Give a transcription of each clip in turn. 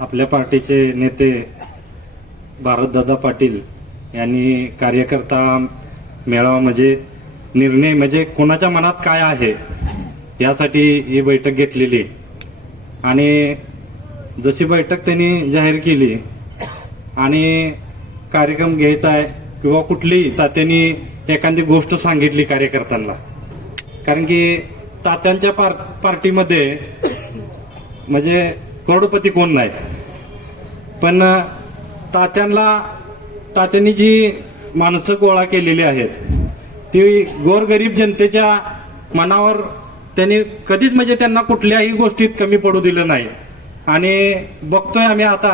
आपल्या पार्टीचे नेते भारतदादा पाटील यांनी कार्यकर्ता मेळावा म्हणजे निर्णय म्हणजे कोणाच्या मनात काय आहे यासाठी ही बैठक घेतलेली. आणि जशी बैठक त्यांनी जाहीर केली आणि कार्यक्रम घ्यायचा आहे किंवा कुठलीही तात्यांनी एखादी गोष्ट सांगितली कार्यकर्त्यांना. कारण की तात्यांच्या पार पार्टीमध्ये म्हणजे करोडपती कोण नाही. पण तात्यांना तात्यांनी जी माणसं गोळा केलेली आहेत ती गोरगरीब जनतेच्या मनावर त्यांनी कधीच म्हणजे त्यांना कुठल्याही गोष्टीत कमी पडू दिलं नाही. आणि बघतोय आम्ही आता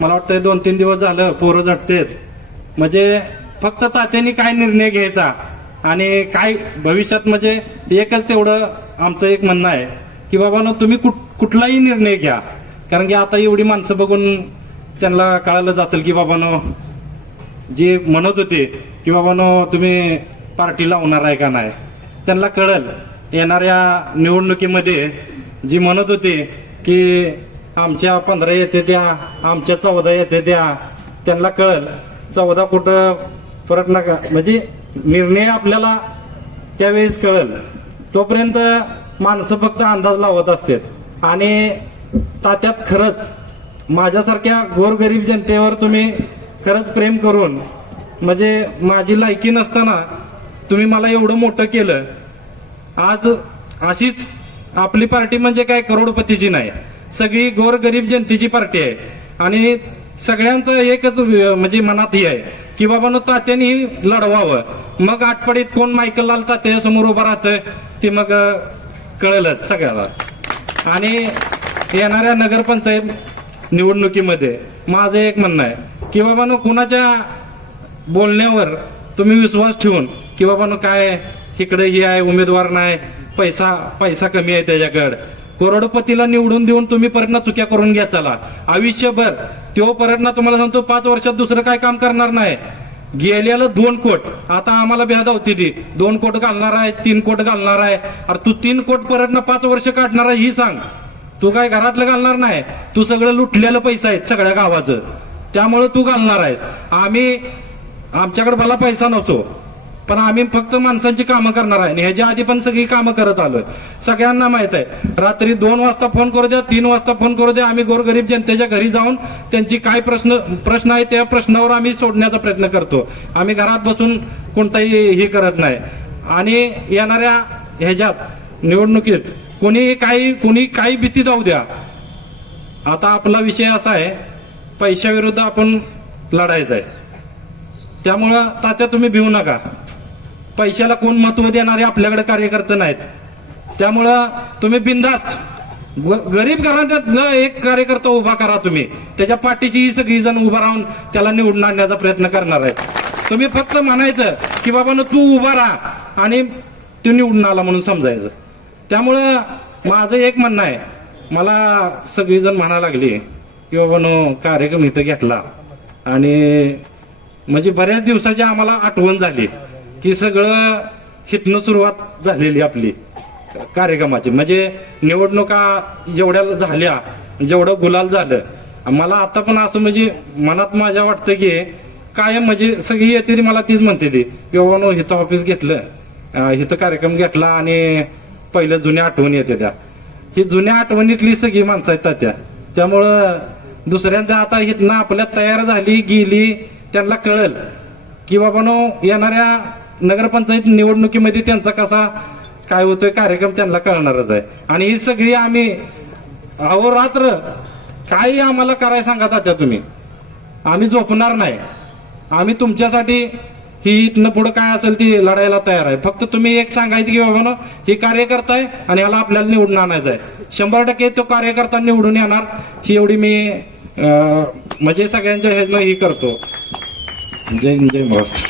मला वाटतं दोन तीन दिवस झालं पोरं झटतेत. म्हणजे फक्त तात्यांनी काय निर्णय घ्यायचा आणि काय भविष्यात म्हणजे एकच तेवढं आमचं एक म्हणणं आहे की बाबा तुम्ही कुठ कुठलाही निर्णय घ्या. कारण की आता एवढी माणसं बघून त्यांना कळालंच असेल की बाबानो जे म्हणत होते की बाबानो तुम्ही पार्टी लावणार आहे का नाही? त्यांना कळल. येणाऱ्या निवडणुकीमध्ये जी म्हणत होते की आमच्या पंधरा येते द्या आमच्या चौदा येते द्या त्यांना कळल. चौदा कुठं फरक नका. म्हणजे निर्णय आपल्याला त्यावेळेस कळल. तोपर्यंत माणसं फक्त अंदाज लावत असतात. आणि तात्यात खरंच माझ्यासारख्या गोरगरीब जनतेवर तुम्ही खरंच प्रेम करून म्हणजे माझी लायकी नसताना तुम्ही मला एवढं मोठं केलं. आज अशीच आपली पार्टी म्हणजे काय करोडपतीची नाही. सगळी गोरगरीब जनतेची पार्टी आहे. आणि सगळ्यांचं एकच म्हणजे मनात ही आहे की बाबा नो तात्याने लढवावं. मग आठवडीत कोण मायकल लाल तात्यासमोर उभं राहतंय ते मग कळलंच सगळ्याला आणि येणाऱ्या नगरपंचायत निवडणुकीमध्ये माझं एक म्हणणं आहे की बाबानो कुणाच्या बोलण्यावर तुम्ही विश्वास ठेवून की बाबानो काय इकडे ही आहे उमेदवार नाही पैसा पैसा कमी आहे त्याच्याकडे. करोडपतीला निवडून देऊन तुम्ही पर्यटना चुक्या करून घ्या चला. आयुष्यभर तो परत तुम्हाला सांगतो पाच वर्षात दुसरं काय काम करणार नाही. गेल्याला दोन कोट. आता आम्हाला भेदा होती ती. दोन कोट घालणार आहे तीन कोट घालणार आहे. अरे तू तीन कोट परत पाच वर्ष काढणार आहे ही सांग. तू काय घरातलं घालणार नाही. तू सगळं लुटलेलं पैसा आहे सगळ्या गावाचं. त्यामुळे तू घालणार आहेस. आम्ही आमच्याकडे भला पैसा नसो. पण आम्ही फक्त माणसांची कामं करणार आहे. आणि ह्याच्या आधी पण सगळी कामं करत आलोय. सगळ्यांना माहीत आहे. रात्री दोन वाजता फोन करू द्या तीन वाजता फोन करू द्या. आम्ही गोरगरीब जनतेच्या घरी जाऊन त्यांची काय प्रश्न प्रश्न आहे त्या प्रश्नावर आम्ही सोडण्याचा प्रयत्न करतो. आम्ही घरात बसून कोणताही हे करत नाही. आणि येणाऱ्या ह्याच्यात निवडणुकीत कोणी काही कोणी काही भीती जाऊ द्या. आता आपला विषय असा आहे पैशाविरुद्ध आपण लढायचा आहे त्यामुळं तात्या तुम्ही भिवू नका. पैशाला कोण महत्त्व देणारे आपल्याकडे कार्यकर्ते नाहीत. त्यामुळं तुम्ही बिंदास्त ग- गरीब घरांच्या एक कार्यकर्ता उभा करा तुम्ही. त्याच्या पाठीशी ही सगळी जण उभा राहून त्याला निवडून आणण्याचा प्रयत्न करणार आहे तुम्ही फक्त म्हणायचं की बाबा तू उभा राहा आणि तू निवडून आला म्हणून समजायचं. त्यामुळं माझं एक म्हणणं आहे. मला सगळीजण म्हणा लागली की बाबा नो कार्यक्रम इथं घेतला. आणि म्हणजे बऱ्याच दिवसाची आम्हाला आठवण झाली की सगळं हिथनं सुरुवात झालेली आपली कार्यक्रमाची. म्हणजे निवडणुका जेवढ्या झाल्या जेवढं गुलाल झालं मला आता पण असं म्हणजे मनात माझ्या वाटतं की कायम म्हणजे सगळी येते मला तीच म्हणते ती. की बाबा नो हिथं ऑफिस घेतलं हिथं कार्यक्रम घेतला आणि पहिल्या जुन्या आठवणी येते त्या. ही जुन्या आठवणीतली सगळी माणसं आहेत त्या. त्यामुळं दुसऱ्यांचा आता हिथनं आपल्या तयार झाली गेली त्यांना कळल की बाबानो येणाऱ्या नगरपंचायत निवडणुकीमध्ये त्यांचा कसा काय होतोय कार्यक्रम त्यांना कळणारच आहे. आणि ही सगळी आम्ही अहोरात्र काही आम्हाला करायला सांगा तात्या तुम्ही. आम्ही झोपणार नाही. आम्ही तुमच्यासाठी ही इथनं पुढे काय असेल ती लढायला तयार आहे. फक्त तुम्ही एक सांगायचं की बाबा ही कार्यकर्ता आहे आणि ह्याला आपल्याला निवडून आणायचं आहे. शंभर टक्के तो कार्यकर्ता निवडून येणार. ही एवढी मी म्हणजे सगळ्यांच्या ह्यानं ही करतो. जय जय महाराष्ट्र.